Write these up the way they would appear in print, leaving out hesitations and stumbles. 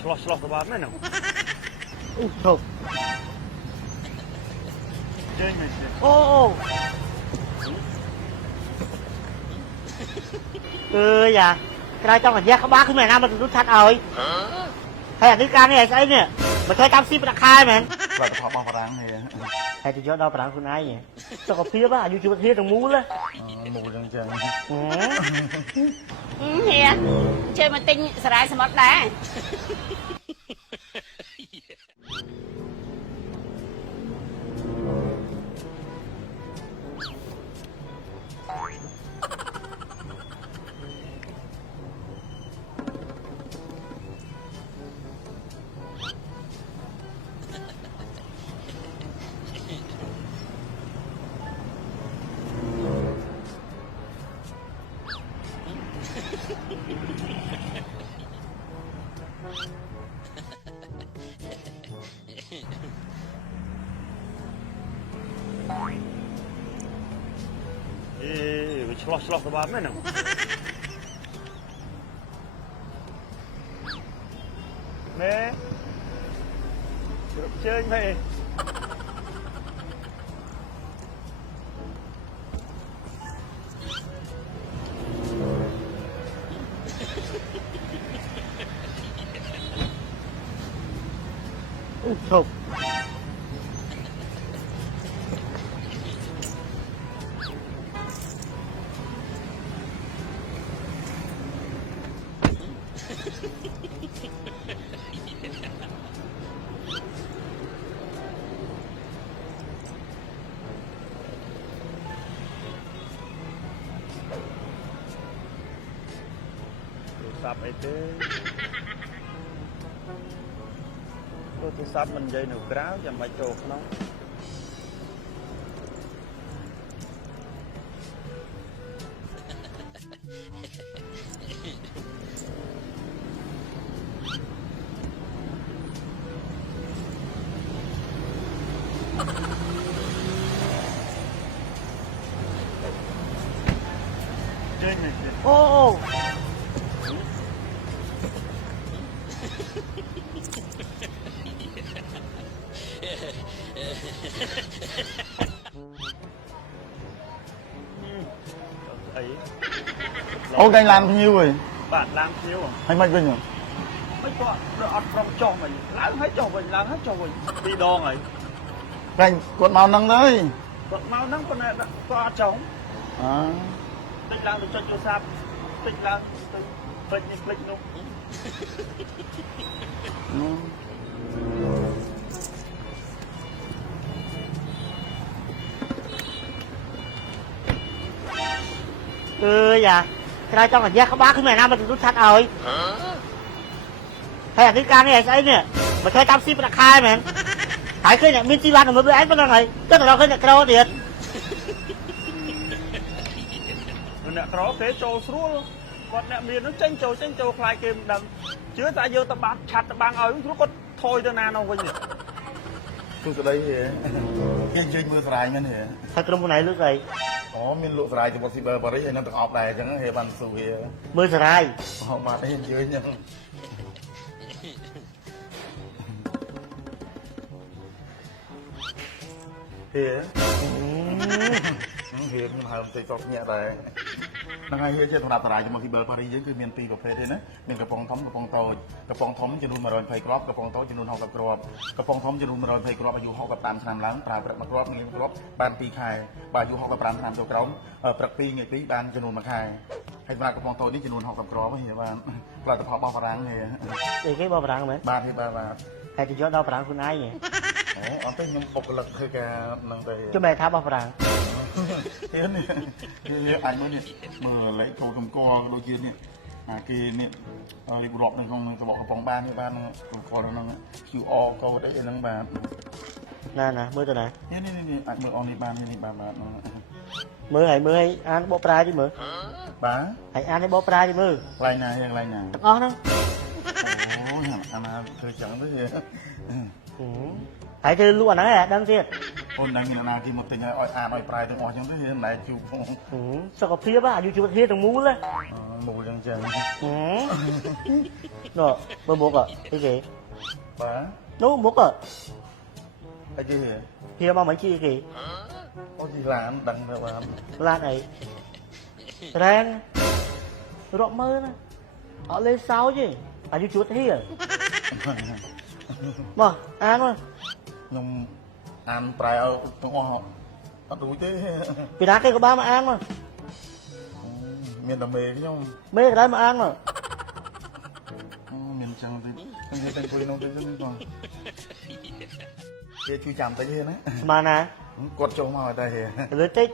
ឆ្លោះក្បាលមែនហ្នឹងធប់ចេញមែនអូយ៉ាក្រោយចង់អាយ៉ាក្បាលគឺមែនណាមិនรู้ทัดឲ្យហើយអានេះការនេះស្អីនេះមិនเคยតាមស៊ីប្រាក់ខែមែនផលិតផលរបស់បារាំងហើយទៅយកដល់បារាំងខ្លួនឯងសុខភាពអាយុជីវិតគ្នាទាំងមូលមូលចឹងហៀជើមកទិញសារាយសមុទ្រដែរ ឆ្លោះក្បាលមែនហ្នឹងណែជ្រុកជើងមែនធប់សាប់អីទេទូរស័ព្ទមិននិយាយនៅក្រៅចាំបាច់ចូលក្នុងចេញមែនអូអូនតែឡានភ្ញៀវហីបាទឡានភ្ញៀវហើយមិនវិញមិនគាត់អត់ព្រមចុះវិញឡើងហើយចុះវិញឡើងហើយចុះវិញពីរដងហើយតែគាត់មកហ្នឹងទៅគាត់មកហ្នឹងគាត់អត់ចុះតិចឡើងទៅចុចទូរស័ព្ទតិចឡើងទៅភ្លេចនេះភ្លេចនោះយ៉ាក្រោយចង់អាយ៉ាក្បាលគឺមែនណាមិនรู้ทัดឲ្យហើយអានេះការនេះស្អីនេះមិនเคยតាមស៊ីប្រាក់ខែមែនហើយឃើញអ្នកមានជីវ៉ាន់មើលឯងប៉ុណ្ណឹងហើយទៅដល់ឃើញអ្នកក្រទៀតអ្នកក្រទេចូលស្រួលគាត់អ្នកមាននឹងចេញចូលខ្លាយគេមិនដឹងជឿតែយកទៅបាក់ឆាត់ទៅបាំងឲ្យព្រោះគាត់ថយទៅណានោះវិញទូស្ដីហ៎គេជិះមើលស្រាយហ្នឹងហ៎ហើយក្រុមខ្លួនឯងលុកអីអូមានលក់ស្រាយជាមួយស៊ីបឺប៉ារីសហើយនៅទាំងអប់ដែរអញ្ចឹងហេបានសុំវាមើលស្រាយអូបាទអីជឿអញ្ចឹងហេខ្ញុំហៅបន្តិចក៏ញាក់ដែរហ្នឹងហើយវាជាសម្រាប់តារាជាមួយស៊ីបឺប៉ារីសយើងគឺមានពីរប្រភេទទេណាមានកំប៉ុងធំកំប៉ុងតូចកំប៉ុងធំចំនួន120គ្រាប់កំប៉ុងតូចចំនួន60គ្រាប់កំប៉ុងធំចំនួន120គ្រាប់អាយុ65ឆ្នាំឡើងប្រើព្រឹកមួយគ្រាប់ងាយគ្រាប់បាន2ខែបើអាយុ65ឆ្នាំទៅក្រោមព្រឹក2ថ្ងៃ2បានចំនួន1ខែហើយសម្រាប់កំប៉ុងតូចនេះចំនួន60គ្រាប់ហ្នឹងបានផលិតផលរបស់បារាំងនេះអីគេរបស់បារាំងមែនបាទហើយទៅយកដល់បារាំងខ្លួនឯងអត់ទេខ្ញុំបុគ្គលិកធ្វើការហ្នឹងទៅចាំបែរថារបស់បារាំងទៀតនេះអញនេះមើលលេខកោតម្កល់ដូចជានេះគេនេះរៀបរាប់នៅក្នុងរបបកំប៉ុងបានបានគាត់ក្នុង QR code អីហ្នឹងបាទណាមើលទៅណានេះអាចមើលអននេះបាននេះបាទមើលឲ្យអានបកប្រាយទីមើលបាទឲ្យអានឲ្យបកប្រាយទីមើលកន្លែងណាទាំងអស់ហ្នឹងអូអាណាធ្វើចឹងទៅហើយធ្វើលក់អាហ្នឹងដឹងទៀត អូនដឹងណាគេមកទិញឲ្យអានឲ្យប្រាយទាំងអស់ចឹងទេមិនដែលជួបផង សុខភាពអាយុជីវិតទាំងមូលណា មូលចឹងចឹង ណ៎មើលមុខអីគេ បាទ នោះមុខ អីគេ ហៀមកមិនជីគេ អូជីឡានដឹងទៅបាន ឡានអីរ៉ែនរកមើលណាអត់លេសោចទេអាយុជីវិតហៀមកអានមក ខ្ញុំអានប្រាយឲ្យទាំងអស់អត់រួចទេ ពីណាគេក៏បានមកអានមក មានតែមេខ្ញុំ មេក៏ដែរមកអានមក មានចឹងទៅខ្ញុំទៅជួយនោះទៅហ្នឹងបងគេជួយចាំតិចទេណា ស្មានណា គាត់ចុះមកតែហេ លើតិច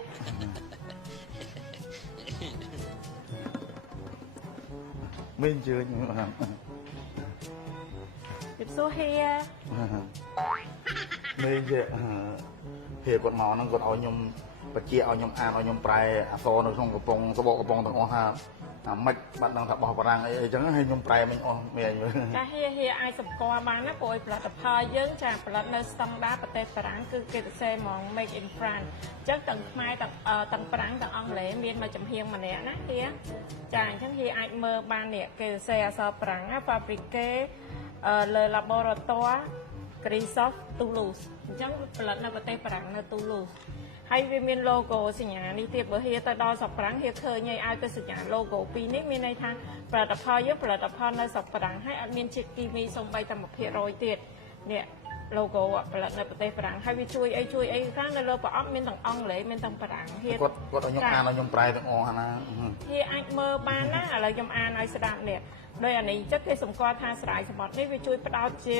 មានជឿខ្ញុំអត់ ពីសួរហៀ មេជាហេគាត់មកហ្នឹងគាត់ឲ្យខ្ញុំបជាឲ្យខ្ញុំអានឲ្យខ្ញុំប្រែអក្សរនៅក្នុងកំប៉ុងសបកកំប៉ុងទាំងអស់ថាអាម៉េចបាត់នឹងថាបោះបារាំងអីចឹងហើយខ្ញុំប្រែមិញអស់មេមើល ចាហៀអាចសម្គាល់បានណាព្រោះផលិតផលយើងចាផលិតនៅស្តង់ដារប្រទេសបារាំងគឺគេសរសេរហ្មង make in France អញ្ចឹងទាំងខ្មែរទាំងបារាំងទាំងអង់គ្លេសមានមួយចំហៀងម្នាក់ណាហៀចាអញ្ចឹងហៀអាចមើលបាននេះគេសរសេរអក្សរបារាំងណា fabriqué le laboratoire Christophe Toulouse អញ្ចឹងផលិតនៅប្រទេសបារាំងនៅ Toulouse ហើយវាមាន logo សញ្ញានេះទៀតបើហៀទៅដល់ស្រុកបារាំងហៀឃើញឲ្យទៅសញ្ញា logo ពីរនេះមានន័យថាផលិតផលយើងផលិតផលនៅស្រុកបារាំងហើយអត់មានជាតិគីមីសូម្បីតែ1%ទៀតនេះ logo ផលិតនៅប្រទេសបារាំងហើយវាជួយអីខាងនៅលើប្រអប់មានទាំងអង់គ្លេសមានទាំងបារាំងហៀ គាត់ឲ្យខ្ញុំអានឲ្យខ្ញុំប្រែទាំងអស់ណា ហៀអាចមើលបានណាឥឡូវខ្ញុំអានឲ្យស្ដាប់នេះដោយអានេះចិត្តគេសម្គាល់ថាស្រាយសមុទ្រនេះវាជួយផ្ដោតជា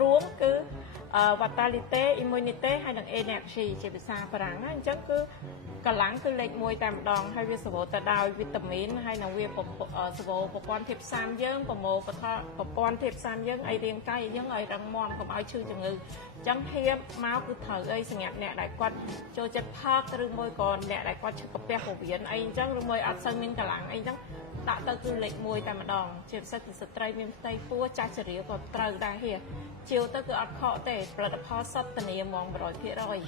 រួមគឺ vitality immunity ហើយនិង energy ជាភាសាបារាំងណាអញ្ចឹងគឺកម្លាំងគឺលេខ1តែម្ដងហើយវាសម្បូរទៅដោយវីតាមីនហើយនិងវាសម្បូរប្រព័ន្ធភាពស៊ាំយើងប្រមូលប្រព័ន្ធភាពស៊ាំយើងឲ្យរាងកាយយើងឲ្យរឹងមាំកុំឲ្យឈឺជំងឺអញ្ចឹងហៀបមកគឺត្រូវអីសម្រាប់អ្នកដែលគាត់ចូលចិត្តផឹកឬមួយក៏អ្នកដែលគាត់ឈឺកាពះពោះវៀនអីអញ្ចឹងឬមួយអត់សូវមានកម្លាំងអីអញ្ចឹងដាក់ទៅគឺលេខ1តែម្ដងជាពិសេសគឺស្ត្រីមានផ្ទៃពោះចាស់ជរាក៏ត្រូវដែរហៀជាវទៅគឺអត់ខកទេផលិតផលសត្វធានាហ្មង 100% ហ្នឹងហើយ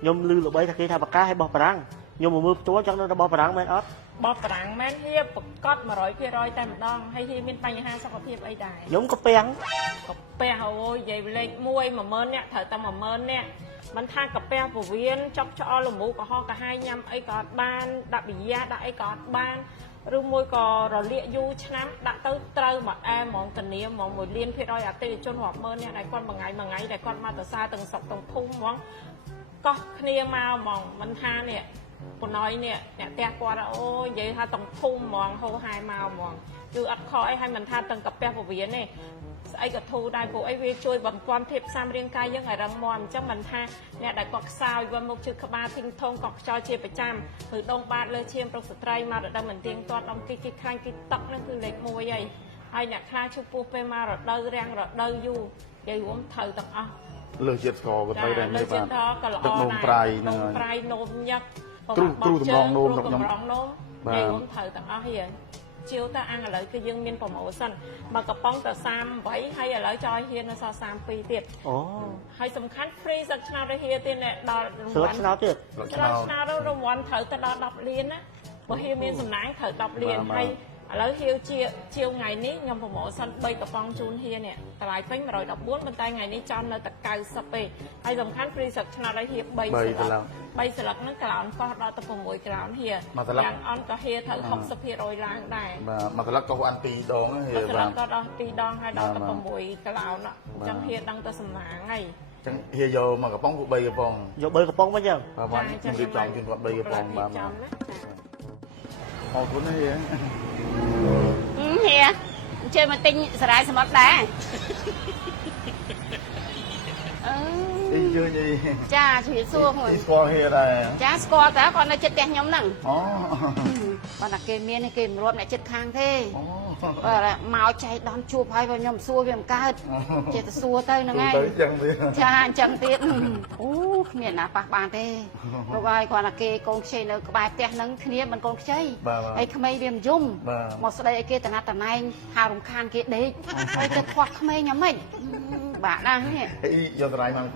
ខ្ញុំឮល្បីថាគេថាបកាឲ្យបោះបារាំងខ្ញុំមកមើលផ្ទាល់ចង់ទៅបោះបារាំងមែនអត់ បោះបារាំងមែនហៀប្រកាស 100% តែម្ដងហើយហៀមានបញ្ហាសុខភាពអីដែរ ខ្ញុំក៏ពាំង កាពះអូយនិយាយលេខ100,000នាក់ត្រូវតែ100,000នាក់មិនថាកាពះពោះវៀនចុកឆ្អល់លមូកកុហកកាហាយញ៉ាំអីក៏អត់បានដាក់ប៊ីយ៉ាដាក់អីក៏អត់បានឬមួយក៏រលាកយូរឆ្នាំដាក់ទៅត្រូវមកអែហ្មងធានាហ្មង1លាន%អតិថិជនរាប់ម៉ឺននាក់ដែលគាត់មួយថ្ងៃដែលគាត់មកទៅសារទាំងស្រុកទាំងភូមិហ្មងកោះគ្នាមកហ្មងមិនថានេះប៉ុណ្ណយនេះអ្នកផ្ទះគាត់អូនិយាយថាទាំងភូមិហ្មងហូរហែមកហ្មងគឺអត់ខកអីហើយមិនថាទាំងកាពះពោះវៀនទេស្អីក៏ធូរដែរពួកអីវាជួយបំពេញភាពស៊ាំរាងកាយយើងឲ្យរឹងមាំអញ្ចឹងមិនថាអ្នកដែលគាត់ខ្សោយវិលមកជើងក្បាលធីងធងក៏ខ្យល់ជាប្រចាំឬដងបាតលើឈាមប្រុសស្ត្រីមករដូវមិនទៀងទាត់ដុំគិខ្លាញ់គិតក់ហ្នឹងគឺលេខ1ហើយអ្នកខ្លះឈឺពោះពេលមករដូវរាំងរដូវយូរនិយាយរួមត្រូវទាំងអស់លើជាតិស្ករក៏ទៅដែរនេះបាទ ក៏ល្អ ទឹកនោមប្រៃហ្នឹងហើយ ប្រៃនោមញឹក គ្រូតម្រងនោមរបស់ខ្ញុំ តម្រងនោមនិយាយរួមត្រូវទាំងអស់ហៀជាវទៅអាំងឥឡូវគឺយើងមានប្រម៉ូសិនមកកំប៉ុងទៅ38ហើយឥឡូវចោលហ៊ាននៅសល់32ទៀត អូ ហើយសំខាន់ free សឹកឆ្នោតទៅហ៊ាទៀតដល់រង្ ស្លឹ វា ក ន់ ឆ្នោតទៀត ឆ្នោតរង្វាន់ត្រូវទៅដល់10លានណាបើហ៊ាមានសំណាងត្រូវ10លានហើយឥឡូវហ៊ាជាថ្ងៃនេះខ្ញុំប្រម៉ូសិន3កំប៉ុងជូនហ៊ានេះតម្លៃពេញ114ប៉ុន្តែថ្ងៃនេះចំនៅតែ90ពេកហើយសំខាន់ free សឹកឆ្នោតឲ្យហ៊ា3ស្លឹក3ស្លឹកហ្នឹងក្លោនកោះដល់ទៅ6ក្លោនហ៊ាយ៉ាងអន់ក៏ហ៊ាត្រូវ60%ឡើងដែរ បាទមកស្លឹកក៏អាន2ដងហេ ស្លឹ បាទ កក៏ដល់2ដងហើយដល់ទៅ6ក្លោនអញ្ចឹងហ៊ាដឹងទៅសំណាងហើយ ចឹងហេយកមកកំប៉ុងគឺ3កំប៉ុង យក3កំប៉ុងមកចឹង បាទខ្ញុំរៀបចំជូនគាត់3កំប៉ុងបាទអរគុណហេ ហៀអញ្ជើញមកទិញសារាយសមុទ្រដែរ អីជឿញអី ចាជំរាបសួរហ្នឹង ស្គាល់ហេដែរ ចាស្គាល់តើគាត់នៅចិត្តផ្ទះខ្ញុំហ្នឹង អូ គាត់ថាគេមានគេមិនរាប់អ្នកចិត្តខាងទេ អូ បាទមកចៃដន្យជួបហើយបើខ្ញុំសួរវាមិនកើតចេះតែសួរទៅហ្នឹងឯង ទៅចឹងទៀត ចាអញ្ចឹងទៀតអូគ្មានណាប៉ះបានទេព្រោះហើយគាត់ថាគេកូនខ្ចីនៅក្បែរផ្ទះហ្នឹងគ្នាមិនកូនខ្ចីហើយក្មេងវាមិនយំមកស្ដីឲ្យគេតំណាត់តំណែងថារំខានគេដេកហើយទៅខ្វះក្មេងយ៉ាងម៉េចបាក់ណាស់នេះ អីយកតរៃមក